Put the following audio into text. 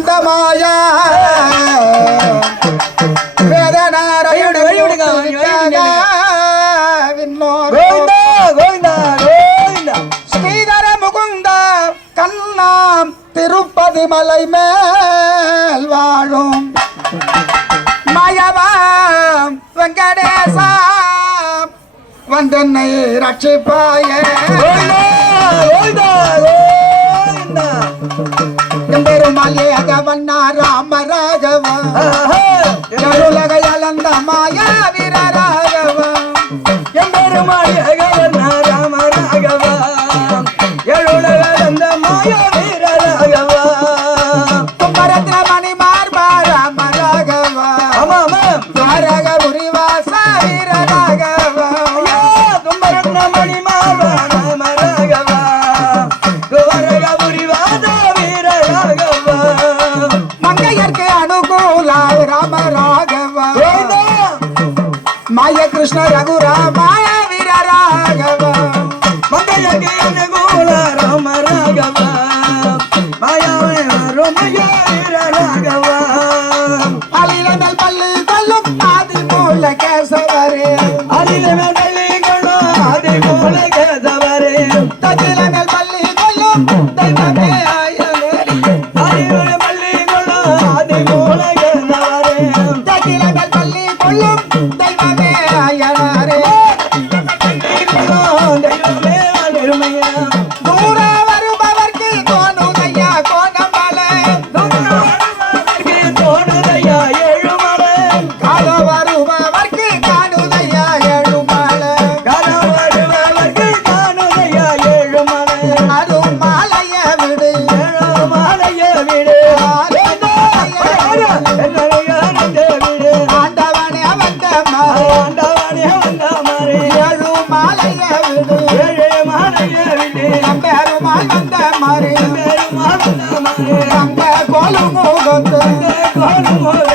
வந்த மாயா ஸ்ரீதர முகுந்த கண்ணாம் திருப்பதி மலை மேல் வாழும் மயவாம் வெங்கடேசா வந்தன்னை ரட்சிப்பாயே பெருமாள் ஏகவண்ணா ராம ராகவ உலகையலந்த மாயா வீர ராகவ பெருமாள் ஏகவண்ணா ராம ராகவ எழுலகலந்த மாயா வீர ராகவ கும்பரத்ன மணி மார்பா ராம ராகவ துவரக புரிவாச வீர ராகவ கும்பரத்ன மணி மார்பா ராம ராகவ துவரக புரிவாச வீர ராகவ மங்கையர்க்கு அனுகூல ராம ராகவ மாய கிருஷ்ண ரகுராம வீர ராகவ மங்கையர்க்கு அனுகூல ராம ராகவ மாயாவே ரோமய வீர ராகவ அலிலமேல் பள்ளி கொள்ளும் ஆதி மூல கேசவரே அலிலமேல் பள்ளி கொள்ளும் ஆதி மூல கேசவரே தகிலமேல் பள்ளி கொள்ளும் தெய்வமே ஆயனேரி அலிலமேல் பள்ளி கொள்ளும் ஆதி மூல கேசவரே தகிலமேல் பள்ளி கொள்ளும் தெய்வமே ஆயனரே தெய்வமே அருமையா தூர வருபவர்க்கு தோணுதையா கோணமலை தோணுதையா ஏழுமலை கால வருபவர்க்கு காணுதையா எழுமலை கனவருவதற்கு காணுதையா ஏழுமலை அருமாலைய விடு ஏழுமலைய விடு ஆண்டவனே வந்த மாறே ஆண்டவனே வந்த மாறே எழுமாலைய விடு ஏழுமலைய விடு பெருமாள் வந்த மாறே பெருமாள் வந்த மாறே அங்க கோலு முகத்து கோலம்